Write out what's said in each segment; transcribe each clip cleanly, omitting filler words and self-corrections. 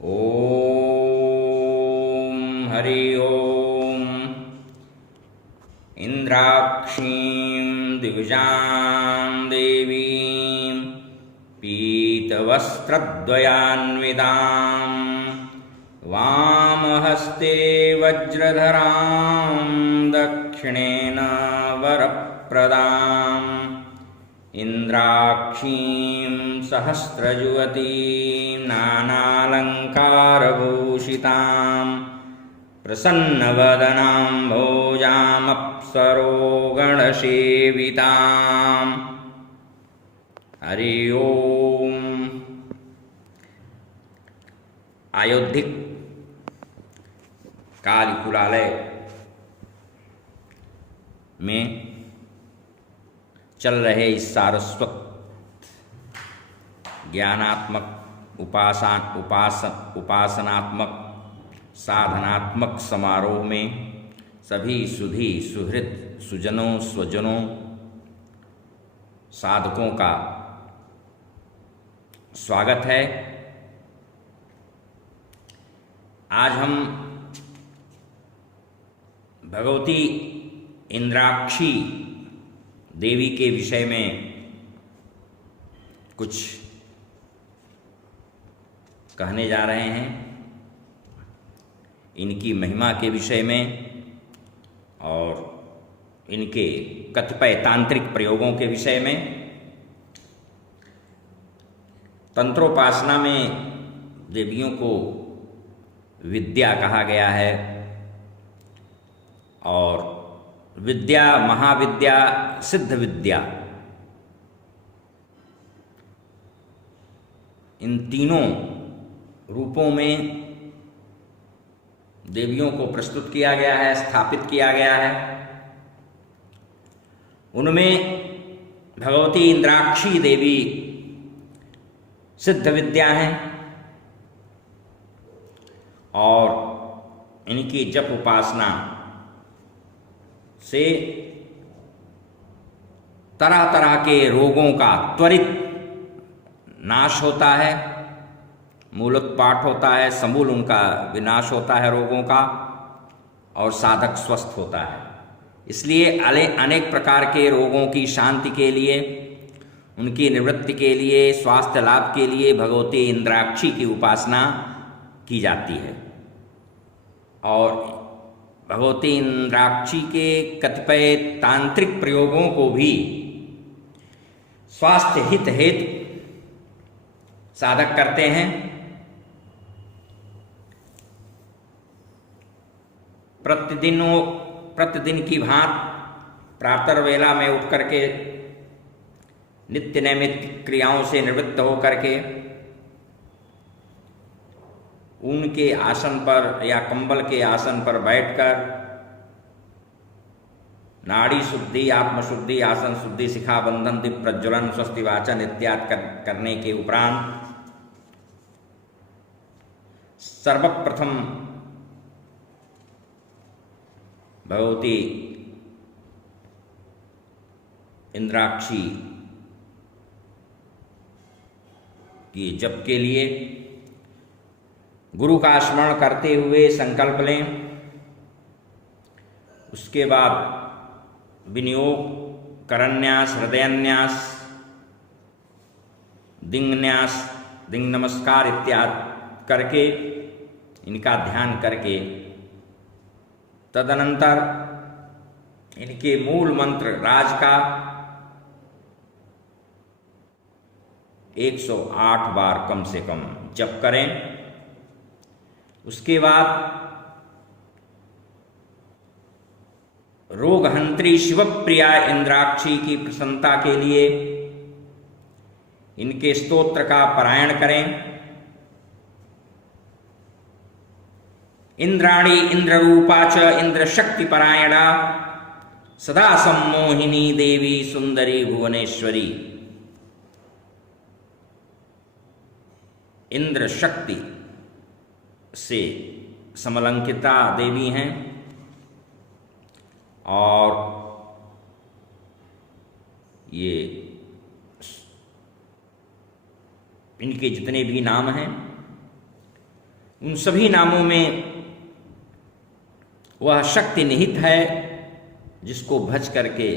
ॐ हरि ओम। इंद्राक्षीं दिविजां देवीं पीतवस्त्रद्वयान्वितां वामहस्ते वज्रधरां दक्षिणेन वरप्रदाम् इंद्राक्षीं सहस्रयुवतीं नानालङ्कारभूषितां प्रसन्नवदनां भोजामप्सरोगणसेविताम्। हरि ओम। अयोध्या कालिकुलालय में चल रहे इस सारस्वत ज्ञानात्मक उपासनात्मक साधनात्मक समारोह में सभी सुधी सुहृद सुजनों स्वजनों साधकों का स्वागत है। आज हम भगवती इंद्राक्षी देवी के विषय में कुछ कहने जा रहे हैं, इनकी महिमा के विषय में और इनके कतिपय तांत्रिक प्रयोगों के विषय में। तंत्रोपासना में देवियों को विद्या कहा गया है और विद्या, महाविद्या, सिद्ध विद्या, इन तीनों रूपों में देवियों को प्रस्तुत किया गया है, स्थापित किया गया है। उनमें भगवती इंद्राक्षी देवी सिद्ध विद्या हैं और इनकी जप उपासना से तरह तरह के रोगों का त्वरित नाश होता है, मूलोत्पाट होता है, समूल उनका विनाश होता है रोगों का, और साधक स्वस्थ होता है। इसलिए अनेक प्रकार के रोगों की शांति के लिए, उनकी निवृत्ति के लिए, स्वास्थ्य लाभ के लिए भगवती इंद्राक्षी की उपासना की जाती है। और भगवती इंद्राक्षी के कतिपय तांत्रिक प्रयोगों को भी स्वास्थ्य हित हेतु साधक करते हैं। प्रतिदिन की भांति प्रातः वेला में उठ करके नित्य नैमित्तिक क्रियाओं से निवृत्त होकर के ऊन के आसन पर या कंबल के आसन पर बैठकर नाड़ी शुद्धि, आत्मशुद्धि, आसन शुद्धि, शिखा बंधन, दीप प्रज्वलन, स्वस्ति वाचन इत्यादि करने के उपरांत सर्वप्रथम भगवती इंद्राक्षी की जप के लिए गुरु का स्मरण करते हुए संकल्प लें। उसके बाद विनियोग, करन्यास, हृदयन्यास, दिङ्न्यास, दिङ् नमस्कार इत्यादि करके इनका ध्यान करके तदनंतर इनके मूल मंत्र राज का 108 बार कम से कम जप करें। उसके बाद रोगहंत्री शिवप्रिया इंद्राक्षी की प्रसन्नता के लिए इनके स्तोत्र का पारायण करें। इंद्राणी इंद्ररूपा च इंद्रशक्ति परायणा सदा सम्मोहिनी देवी सुंदरी भुवनेश्वरी। इंद्र शक्ति से समलंकिता देवी हैं और ये इनके जितने भी नाम हैं उन सभी नामों में वह शक्ति निहित है जिसको भज करके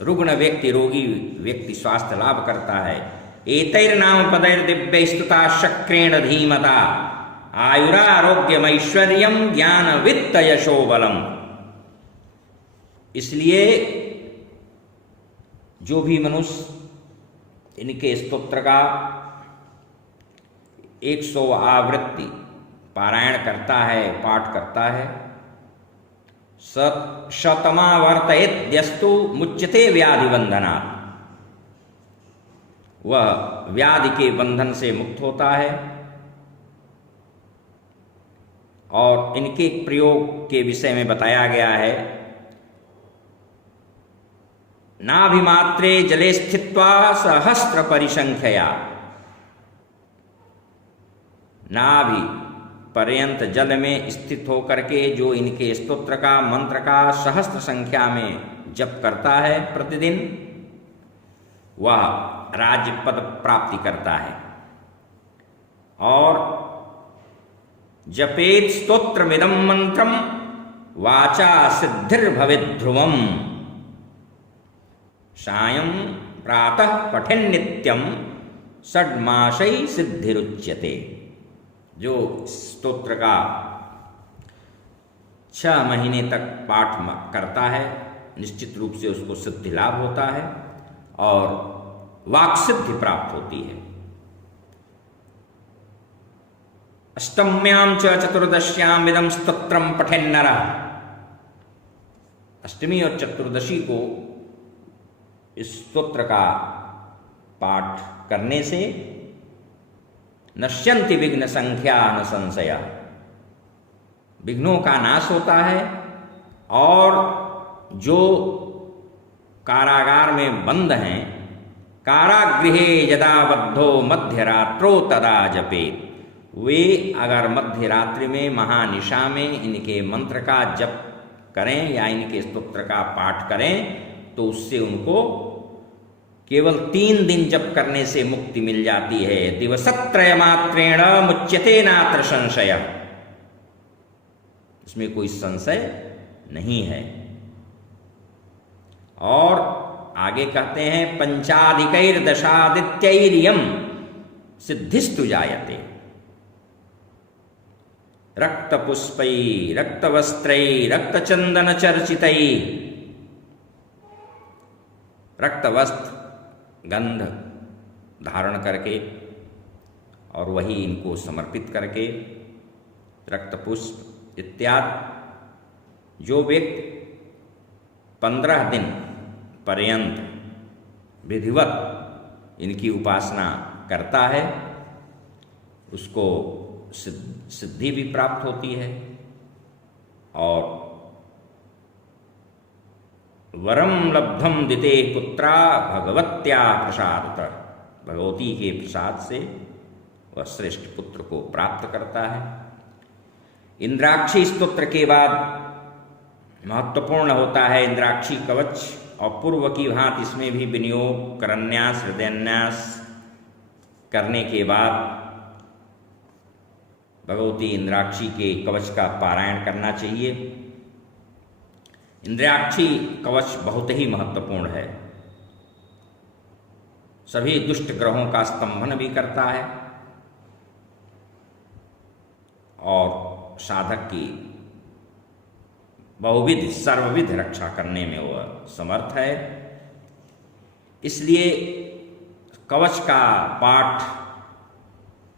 रुग्ण व्यक्ति, रोगी व्यक्ति स्वास्थ्य लाभ करता है। एतैर्नाम पदैर्दिव्य स्तुता शक्रेण धीमता आयुरारोग्यमैश्वर्यम ज्ञान वित्त यशो बलम। इसलिए जो भी मनुष्य इनके स्तोत्र का 100 आवृत्ति पारायण करता है, पाठ करता है, शतमावर्तयेद्यस्तु मुच्यते व्याधि बंधनात्, वह व्याधि के बंधन से मुक्त होता है। और इनके प्रयोग के विषय में बताया गया है, नाभिमात्रे जले स्थित्वा सहस्त्र परिसंख्यया, नाभि पर्यंत जल में स्थित होकर के जो इनके स्तोत्र का, मंत्र का सहस्त्र संख्या में जप करता है प्रतिदिन, वह राज्य पद प्राप्ति करता है। और जपेत स्तोत्रमिदं मंत्रम वाचा सिद्धिर्भवेत् ध्रुवम्, सायं प्रातः पठेन् नित्यं षड्मासै सिद्धिरुच्यते। जो स्तोत्र का 6 महीने तक पाठ करता है, निश्चित रूप से उसको सिद्धि लाभ होता है और वाक् सिद्धि प्राप्त होती है। अष्टम्यां च चतुर्दश्याम इदं स्तोत्रम पठेन्नरः, अष्टमी और चतुर्दशी को इस स्तोत्र का पाठ करने से नश्यन्ति विघ्न संख्या न संशया, विघ्नों का नाश होता है। और जो कारागार में बंद हैं, कारागृहे यदा बद्धो मध्यरात्रो तदा जपेत, वे अगर मध्य रात्रि में महानिशा में इनके मंत्र का जप करें या इनके स्तोत्र का पाठ करें तो उससे उनको केवल 3 दिन जप करने से मुक्ति मिल जाती है। दिवसत्रय मात्रेण मुच्यते नात्र संशय, इसमें कोई संशय नहीं है। और आगे कहते हैं पंचाधिकैर्दशादित्यैर्यं सिद्धिस्तु जायते, रक्तपुष्पै रक्तवस्त्रै रक्तचंदन चर्चितै, रक्तवस्त्र गंध धारण करके और वही इनको समर्पित करके, रक्तपुष्प इत्यादि, जो व्यक्ति 15 दिन पर्यंत विधिवत इनकी उपासना करता है उसको सिद्धि भी प्राप्त होती है। और वरम लब्धम दिते पुत्रा भगवत्या प्रसादतः, भगवती के प्रसाद से वह श्रेष्ठ पुत्र को प्राप्त करता है। इंद्राक्षी स्तोत्र के बाद महत्वपूर्ण होता है इंद्राक्षी कवच, और पूर्व की भांति इसमें भी विनियोग करन्यास हृदयन्यास करने के बाद भगवती इंद्राक्षी के कवच का पारायण करना चाहिए। इंद्राक्षी कवच बहुत ही महत्वपूर्ण है, सभी दुष्ट ग्रहों का स्तंभन भी करता है और साधक की बहुविध सर्वविध रक्षा करने में वह समर्थ है। इसलिए कवच का पाठ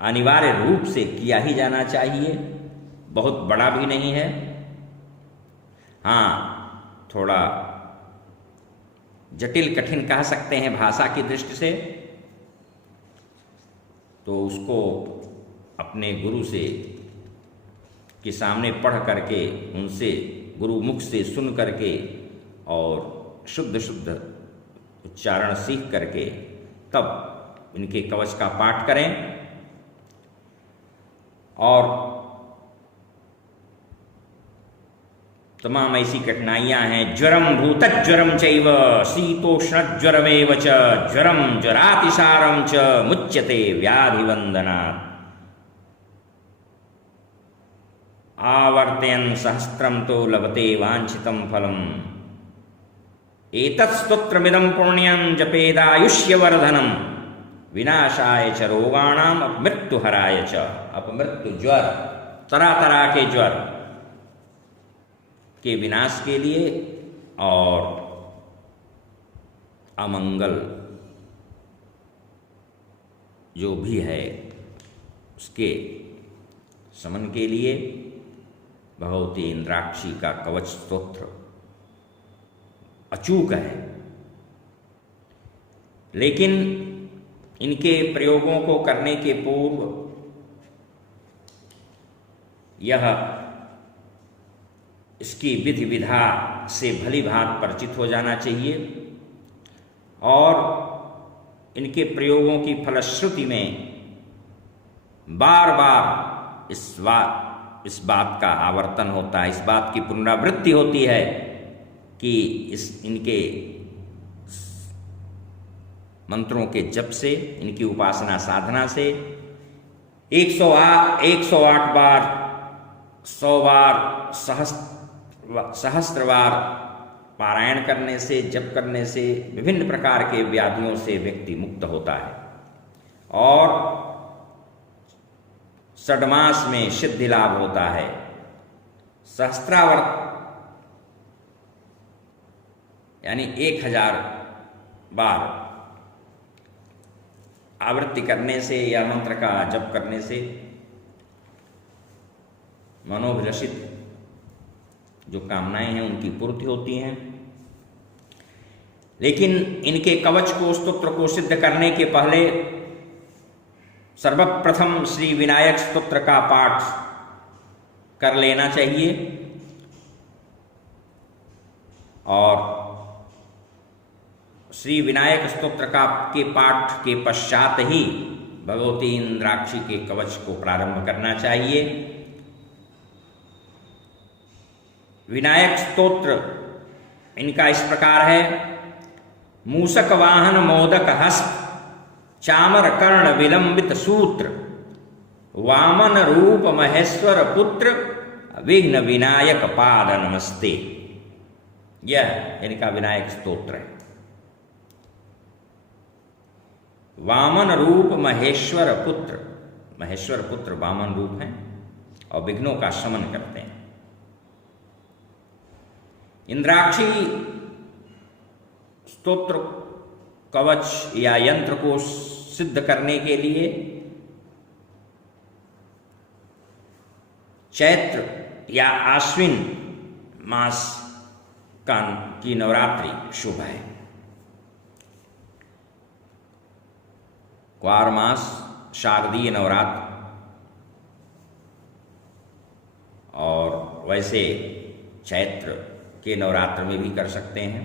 अनिवार्य रूप से किया ही जाना चाहिए, बहुत बड़ा भी नहीं है। हाँ, थोड़ा जटिल कठिन कह सकते हैं भाषा की दृष्टि से, तो उसको अपने गुरु से के सामने पढ़ करके, उनसे गुरु मुख से सुन करके और शुद्ध शुद्ध उच्चारण सीख करके तब इनके कवच का पाठ करें। और तमाम ऐसी कठिनाइयां हैं, ज्वरम भूतज्वरम चैव शीतोष्णज्वरमेव च ज्वरम ज्वरातिसारम च मुच्यते व्याधिवंदनात्, ज्वरम ज्वरातिसारम च मुच्यते व्याधिवंदनात्। आवर्तयन् सहस्त्रं तो लभते वाञ्छितं फलम्। एतत् स्तोत्रमिदं पुण्यं जपेदायुष्यवर्धनम् विनाशाय च रोगाणाम अपमृत्युहराय च। अपमृत्यु ज्वर, तरह तरह के ज्वर के विनाश के लिए और अमंगल जो भी है उसके शमन के लिए भगवती इंद्राक्षी का कवच स्तोत्र अचूक है। लेकिन इनके प्रयोगों को करने के पूर्व यह इसकी विधि विधा से भली भांति परिचित हो जाना चाहिए और इनके प्रयोगों की फलश्रुति में बार बार इस बात का आवर्तन होता है, इस बात की पुनरावृत्ति होती है कि इनके मंत्रों के जप से, इनकी उपासना साधना से 108 बार, 100 बार, सहस्त्र बार पारायण करने से, जप करने से विभिन्न प्रकार के व्याधियों से व्यक्ति मुक्त होता है और षड्मास में सिद्धि लाभ होता है। सहस्त्रावर्त यानी 1000 बार आवृत्ति करने से या मंत्र का जप करने से मनोभिलषित जो कामनाएं हैं उनकी पूर्ति होती हैं। लेकिन इनके कवच को, स्तोत्र को सिद्ध करने के पहले सर्वप्रथम श्री विनायक स्तोत्र का पाठ कर लेना चाहिए और श्री विनायक स्तोत्र के पाठ के पश्चात ही भगवती इंद्राक्षी के कवच को प्रारंभ करना चाहिए। विनायक स्तोत्र इनका इस प्रकार है। मूषक वाहन मोदक हस्त चामर कर्ण विलंबित सूत्र वामन रूप महेश्वर पुत्र विघ्न विनायक पाद नमस्ते। यह इनका विनायक स्तोत्र है। वामन रूप महेश्वर पुत्र, महेश्वर पुत्र वामन रूप हैं और विघ्नों का शमन करते हैं। इंद्राक्षी स्तोत्र कवच या यंत्र को सिद्ध करने के लिए चैत्र या आश्विन मास की नवरात्रि शुभ है। क्वार मास शारदीय नवरात्र और वैसे चैत्र के नवरात्र में भी कर सकते हैं।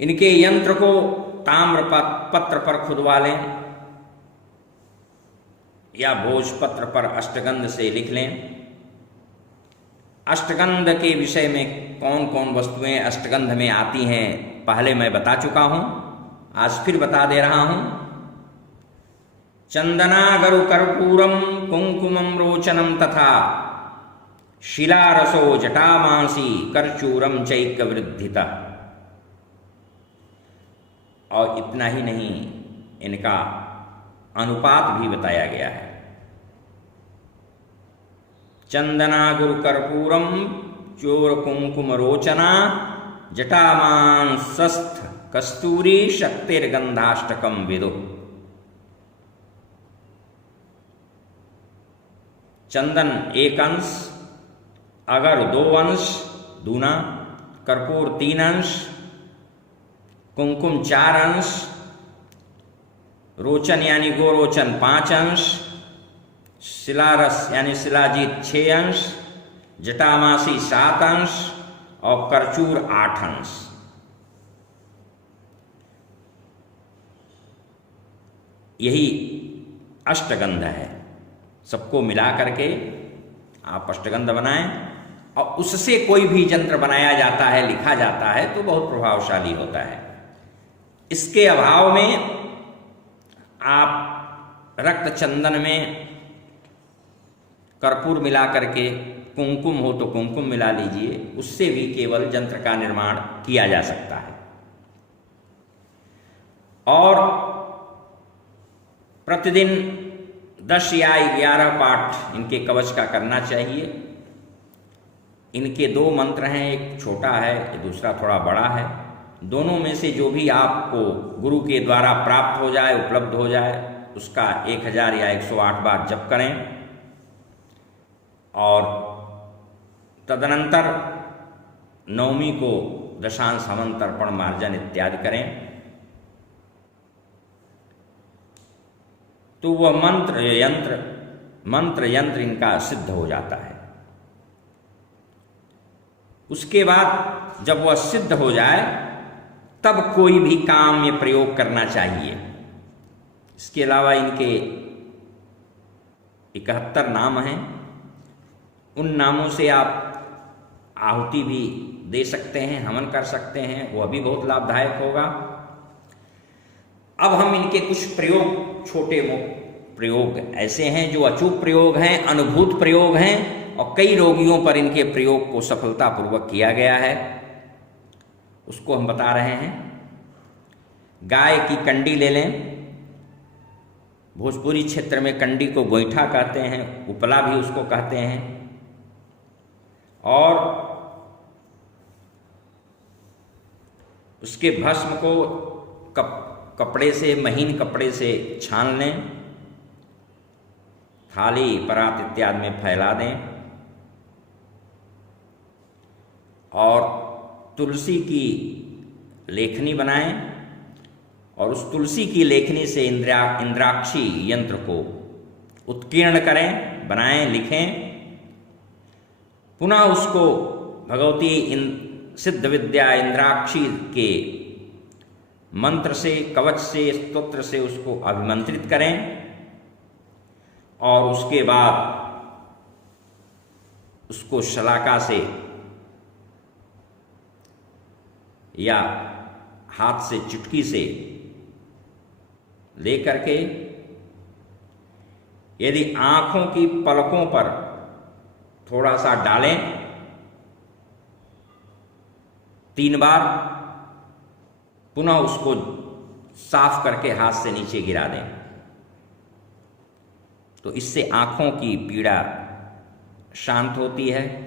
इनके यंत्र को ताम्र पत्र पर खुदवा लें या भोजपत्र पर अष्टगंध से लिख लें। अष्टगंध के विषय में कौन कौन वस्तुएं अष्टगंध में आती हैं पहले मैं बता चुका हूं, आज फिर बता दे रहा हूं। चंदनागरु कर्पूरम कुंकुमम रोचनम तथा शिलारसो जटामासी करचूरम चैक वृद्धिता। और इतना ही नहीं, इनका अनुपात भी बताया गया है। चंदना गुरु कर्पूरम चोर कुंकुम रोचना जटामांसस्थ कस्तूरी शक्तिर्गंधाष्टकम विदु। चंदन 1 अंश, अगर 2 अंश दूना, कर्पूर 3 अंश, कुंकुम 4 अंश, रोचन यानी गोरोचन 5 अंश, शिलारस यानी शिलाजीत 6 अंश, जटामासी 7 अंश और करचूर 8 अंश। यही अष्टगंध है। सबको मिला करके आप अष्टगंध बनाएं और उससे कोई भी यंत्र बनाया जाता है, लिखा जाता है तो बहुत प्रभावशाली होता है। इसके अभाव में आप रक्त चंदन में कर्पूर मिला करके, कुमकुम हो तो कुमकुम मिला लीजिए, उससे भी केवल यंत्र का निर्माण किया जा सकता है। और प्रतिदिन 10 या 11 पाठ इनके कवच का करना चाहिए। इनके 2 मंत्र हैं, एक छोटा है, दूसरा थोड़ा बड़ा है। दोनों में से जो भी आपको गुरु के द्वारा प्राप्त हो जाए, उपलब्ध हो जाए, उसका 1000 या 108 बार जप करें। और तदनंतर नवमी को दशांश हवन तर्पण मार्जन इत्यादि करें, तो वह मंत्र यंत्र इनका सिद्ध हो जाता है। उसके बाद जब वह सिद्ध हो जाए तब कोई भी काम में प्रयोग करना चाहिए। इसके अलावा इनके 71 नाम हैं, उन नामों से आप आहुति भी दे सकते हैं, हवन कर सकते हैं, वह भी बहुत लाभदायक होगा। अब हम इनके कुछ प्रयोग, छोटे प्रयोग ऐसे हैं जो अचूक प्रयोग हैं, अनुभूत प्रयोग हैं, और कई रोगियों पर इनके प्रयोग को सफलतापूर्वक किया गया है, उसको हम बता रहे हैं। गाय की कंडी ले लें, भोजपुरी क्षेत्र में कंडी को गोईठा कहते हैं, उपला भी उसको कहते हैं। और उसके भस्म को कपड़े से, महीन कपड़े से छान लें, थाली परात इत्यादि में फैला दें, और तुलसी की लेखनी बनाएं, और उस तुलसी की लेखनी से इंद्राक्षी यंत्र को उत्कीर्ण करें, बनाएं, लिखें। पुनः उसको भगवती सिद्ध विद्या इंद्राक्षी के मंत्र से, कवच से, स्तोत्र से उसको अभिमंत्रित करें, और उसके बाद उसको शलाका से या हाथ से चुटकी से लेकर के यदि आंखों की पलकों पर थोड़ा सा डालें 3 बार, पुनः उसको साफ करके हाथ से नीचे गिरा दें, तो इससे आंखों की पीड़ा शांत होती है।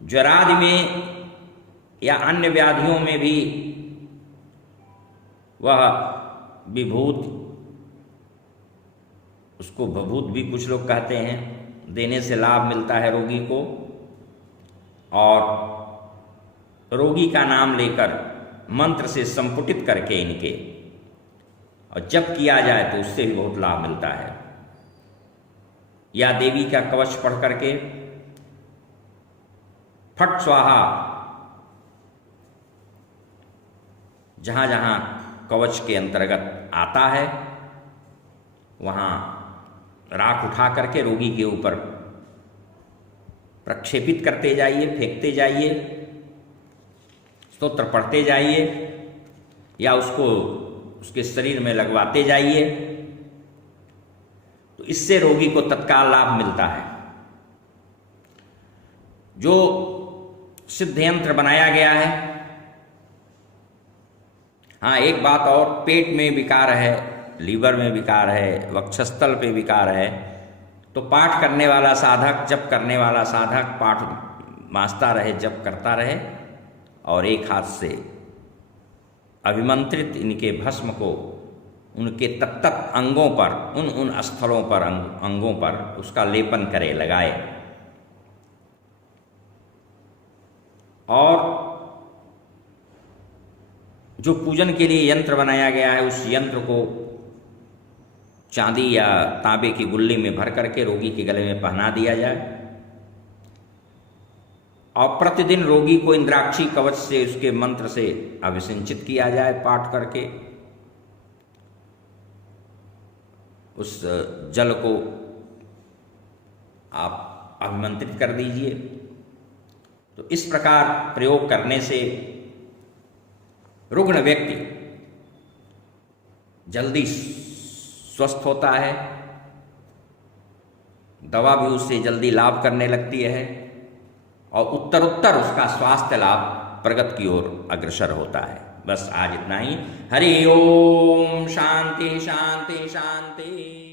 ज्वरादि में या अन्य व्याधियों में भी वह विभूत, उसको भभूत भी कुछ लोग कहते हैं, देने से लाभ मिलता है रोगी को। और रोगी का नाम लेकर मंत्र से संपुटित करके इनके और जप किया जाए तो उससे भी बहुत लाभ मिलता है। या देवी का कवच पढ़ करके फट स्वाहा, जहां जहां कवच के अंतर्गत आता है वहां राख उठा करके रोगी के ऊपर प्रक्षेपित करते जाइए, फेंकते जाइए, स्तोत्र पढ़ते जाइए, या उसको उसके शरीर में लगवाते जाइए, तो इससे रोगी को तत्काल लाभ मिलता है। जो सिद्ध यंत्र बनाया गया है, हाँ एक बात और, पेट में विकार है, लीवर में विकार है, वक्षस्थल पे विकार है, तो पाठ करने वाला साधक, जप करने वाला साधक पाठ वाँचता रहे, जप करता रहे, और एक हाथ से अभिमंत्रित इनके भस्म को उनके तत्त अंगों पर, उन स्थलों पर, अंगों पर उसका लेपन करे, लगाए। और जो पूजन के लिए यंत्र बनाया गया है, उस यंत्र को चांदी या तांबे की गुल्ली में भर करके रोगी के गले में पहना दिया जाए, और प्रतिदिन रोगी को इंद्राक्षी कवच से, उसके मंत्र से अभिसिंचित किया जाए पाठ करके। उस जल को आप अभिमंत्रित कर दीजिए। तो इस प्रकार प्रयोग करने से रुग्ण व्यक्ति जल्दी स्वस्थ होता है, दवा भी उससे जल्दी लाभ करने लगती है और उत्तरोत्तर उसका स्वास्थ्य लाभ प्रगति की ओर अग्रसर होता है। बस आज इतना ही। हरि ओम। शांति शांति शांति।